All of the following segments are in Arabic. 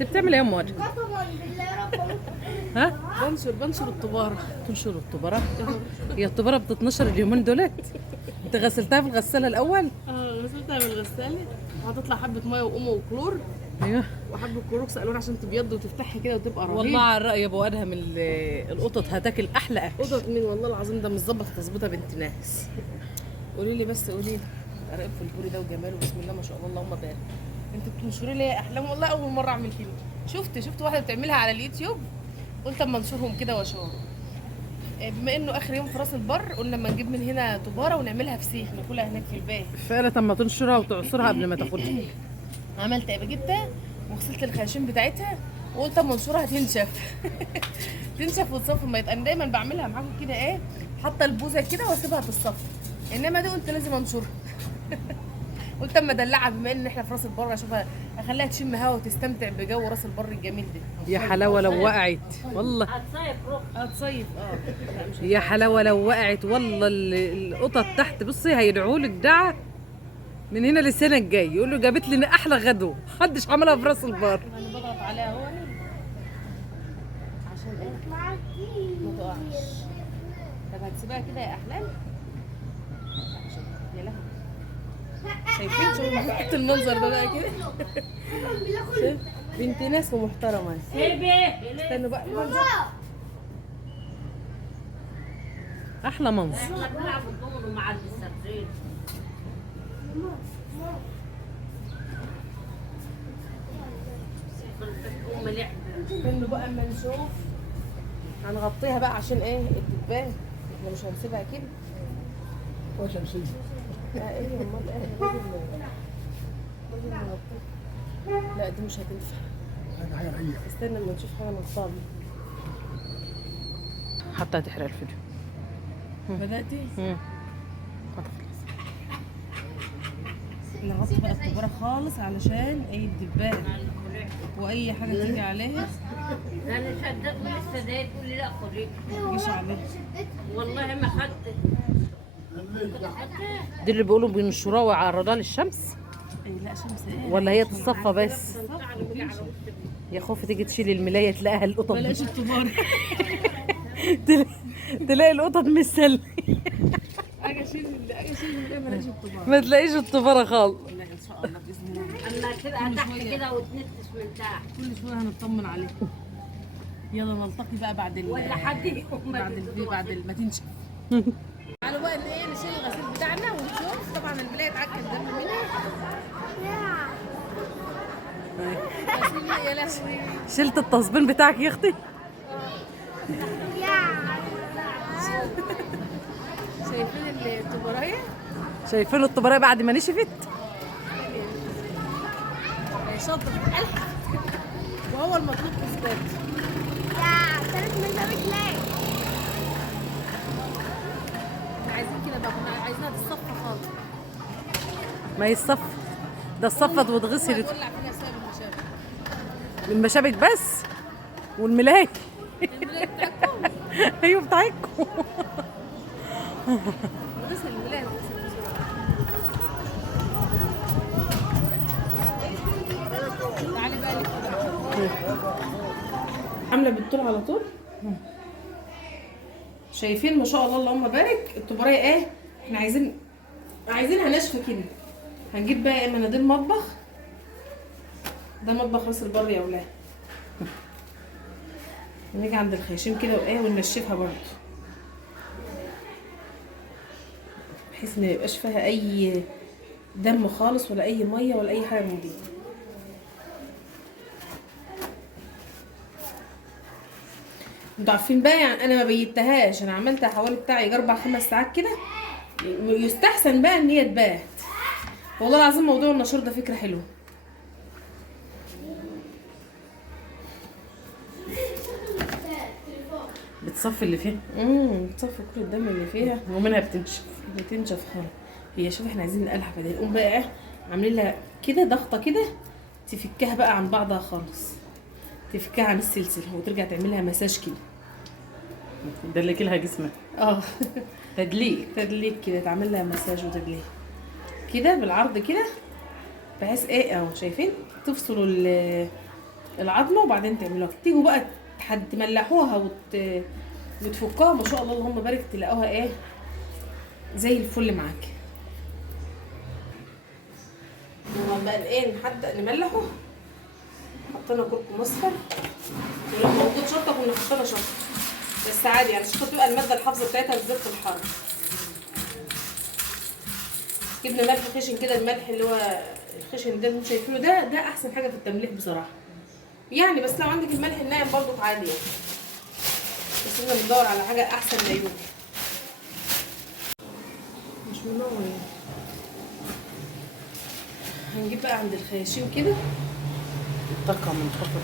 انت بتعمل ايه يا امور؟ ها؟ بنشر الطبارة. تنشر الطبرة؟ هي الطبرة بتتنشر اليومين دولت؟ انت غسلتها في الغسالة الأول؟ غسلتها بالغسالة وهتطلع حبة مية وأم وكلور ايوه وحبة كلوروكس ألوان عشان تبيض وتفتحي كده وتبقى رهيب. والله على الرأي يا ابو ادهم القطط هتاكل أحلى أكل. قطط مين والله العظيم، ده متظبط تظبيطه بنت ناس. قولي لي بس قولي لي رأيك في البوري ده وجماله، بسم الله ما شاء الله اللهم بارك. انت بتنشري لي يا احلام، والله اول مره اعمل كده. شفت واحده بتعملها على اليوتيوب، قلت اما انشرهم كده واشور. بما انه اخر يوم في راس البر قلنا اما نجيب من هنا تباره ونعملها فسيخ ناكلها هناك في البيت. فعلا اما تنشرها وتعصرها قبل ما تاخدها. عملت ايه، جبتها وغسلت الخياشيم بتاعتها وقلت اما انشرها تنشف. تنشف وتصفي الميه. انا دايما بعملها معاكم كده ايه، حاطه البوزه كده واسيبها تصفي، انما دي قلت لازم انشرها. قلت اما ادلعها بما ان احنا في راس البر، اشوفها اخليها تشم هوا وتستمتع بجو راس البر الجميل ده. يا حلاوة لو وقعت والله. هتصيف لا مش يا حلاوة لو وقعت والله القطط تحت بصي هيدعوا لك دعاء من هنا للسنة الجاي، يقولوا جابت لنا أحلى غدوة محدش عملها في راس البر. انا بضغط عليها اهو عشان ايه ما تقعش. طب هتسيبها كده يا احلام عشان يا لهوي. شايفين شوفوا المنظر ده بقى كده. شايف؟ بنت ناس ومحترمه. استنوا بقى المنظر. أحلى منظر. احنا بنلعب الدومينو مع السردين. استنوا بقى اما نشوف. هنغطيها بقى عشان ايه الدبان، احنا مش هنسيبها كده. وشمسية. ايه امال ايه لازم نغطيها. لا دي مش هتنفع. هذا حاجة غريبة. استنى اما نشوف حاجه نغطاها. حتى تحرق الفيديو. بدأتي؟ مم. نغطي بقى الطبارة خالص علشان اي الدبان واي حاجه تيجي عليها انا شدت لسه ده تقول لي لا خدي. مش عليها. والله ما خدت. دي اللي بيقولوا بينشروها ويعرضوها للشمس اي لا شمس ايه ولا هي تتصفى بس؟ يا خوفي تيجي تشيل الملاية تلاقيها القطط بلاش الطبارة. تلاقي القطط مسل اجي اشيل بلاش الطبارة. ما تلاقيش الطفرة خالص. لا ان شاء الله باذن الله. اما تبقى تحت كده وتنفس من تحت. كل شويه هنطمن عليه. يلا نلتقي بقى بعد ولا حد يقوم بعد ما تنشف. تعالوا بقى ايه نشيل الغسيل بتاعنا ونشوف. طبعا الملايه اتعكن دم منها. يا لهوي. شلت التصبين بتاعك يا اختي. شايفين الطبرايه؟ شايفين الطبرية بعد ما نشفت؟ شطف الحق وهو المطلوب اثبات. احنا عايزين كده بقى، كنا عايزينها تتصفى خالص. ما يصف ده اتصفت واتغسلت. تولع فينا بسبب المشابك. المشابك بس والملاية. الملايه بتاعتكم ايوه بتاعتكم. غسل الملايه غسل بسرعه. تعالي بقى لك عامله بالطول على طول. شايفين ما شاء الله اللهم بارك الطبريه ايه. احنا عايزينها ناشفه كده. هنجيب بقى ايه مناديل مطبخ. ده مطبخ راس البر يا ولاد. نيجي عند الخياشيم كده وايه وننشفها برضه بحيث ما يبقاش فيها اي دم خالص ولا اي ميه ولا اي حاجه من دي. انتوا عارفين بقى يعني انا ما بيتهاش، انا عملتها حوالي بتاع يجي 4-5 ساعات كده. يستحسن بقى ان هي تبات. والله العظيم موضوع النشر ده فكره حلوه. بتصفي اللي فيها. بتصفي كل الدم اللي فيها ومنها بتنشف. خالص. هي شوف احنا عايزين نقلها بدل نقوم بقى ايه عاملين لها كده ضغطه كده تفكها بقى عن بعضها خالص. تفكها عن السلسله وترجع تعملها مساج كده. دلكي لها جسمها. تدليك كده تعمل لها مساج وتدليك كده بالعرض كده بحيث ايه اهو شايفين تفصلوا العظمه وبعدين تعملوها. تيجوا بقى تملحوها وتفكوها، ما شاء الله اللهم بارك، تلاقوها ايه زي الفل معاك. نقعد بقى ايه نحدق نملحه. حطينا كركم اصفر، ولو موجود شطه كنا حطينا شطه، بس عادي يعني الشطه بتبقى الماده الحافظه بتاعتها بالذات في الحر. جبنا ملح خشن كده، الملح اللي هو الخشن ده اللي انتوا شايفينه ده احسن حاجه في التمليح بصراحه يعني. بس لو عندك الملح الناعم برضو عادي يعني، بس احنا بندور على حاجه احسن لعيوب. مش منور يعني. هنجيب بقى عند الخياشيم كده الطاقة من خطر.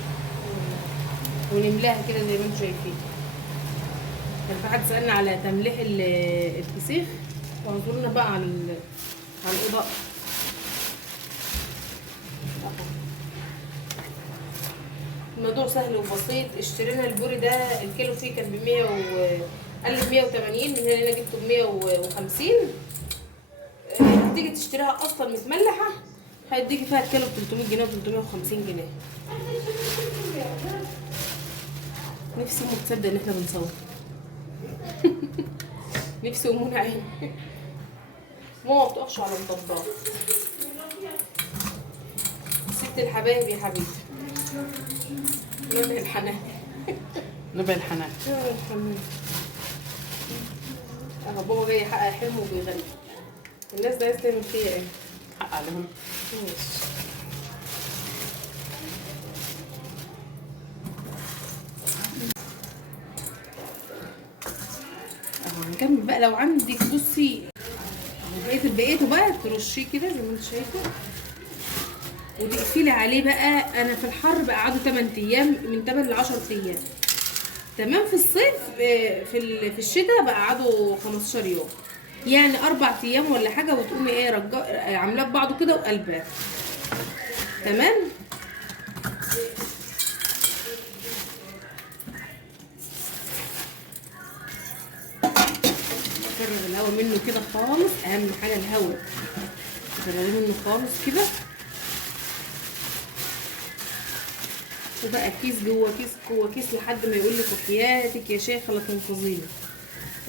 ونملاها كده زي ما انتم شايفين. كان في حد سألنا على تمليح الفسيخ، وانظرنا بقى على الإضاءة. الموضوع سهل وبسيط. اشترينا البوري ده الكيلو فيه كان ب 100 قال لي 180، من هنا انا جبته ب 150. هتيجي تشتريها اصلا متملحه هيديكي فيها الكيلو ب 300 جنيه و 350 جنيه. نفسي امي تصدق ان احنا بنصور. نفسي امنا عين. ماما ما بتقفش على مطبات. ست الحبايب يا حبيبي. نبع الحنان. نبع الحنان. نبع الحنان. بابا جاي يحقق حلمه وبيغني. الناس ده عايز تعمل فيا ايه؟ حق عليهم. ماشي. هنكمل بقى. لو عندك بصي بقيته بقى ترشيه كده زي ما انت شايفه، وتقفلي عليه بقى. انا في الحر بقعده 8 ايام، من 8 ل 10 ايام تمام. في الصيف في الشتاء بقعده 15 يوم، يعني 4 ايام ولا حاجه، وتقومي ايه عاملاه ببعضه كده وقلباه تمام. فرغ الهواء منه كده خالص، اهم حاجه الهواء فرغي منه خالص كده. وبقى كيس جوه كيس جوه كيس لحد ما يقول لك وحياتك يا شيخه لا تنقذيني.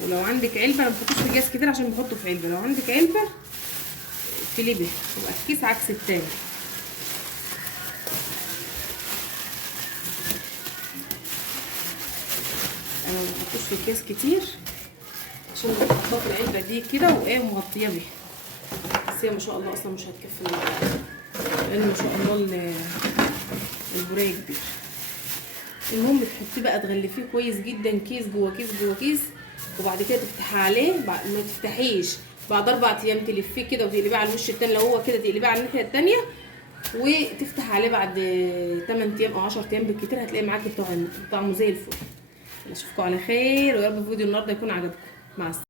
ولو عندك علبه، انا ما بحطوش في اكياس كتير عشان بحطه في علبه، لو عندك علبه في لبه يبقى الكيس عكس التاني. انا ما بحطوش في اكياس كتير عشان بحطها في العلبه دي كده وايه مغطيه بيها، بس هي ما شاء الله اصلا مش هتكفي لان ما شاء الله البوريه كبير. المهم تحطيه بقى تغلفيه كويس جدا، كيس جوه كيس جوه كيس، وبعد كده تفتحي عليه. ما تفتحيش بعد 4 ايام تلفيه كده وتقلبيه على الوش التاني، لو هو كده تقلبيه على الناحيه التانيه، وتفتح عليه بعد 8 ايام او 10 ايام بالكتير، هتلاقي معاكي طعمه زي الفل. اشوفكم على خير، ويا رب فيديو النهارده يكون عجبكم. مع السلامه.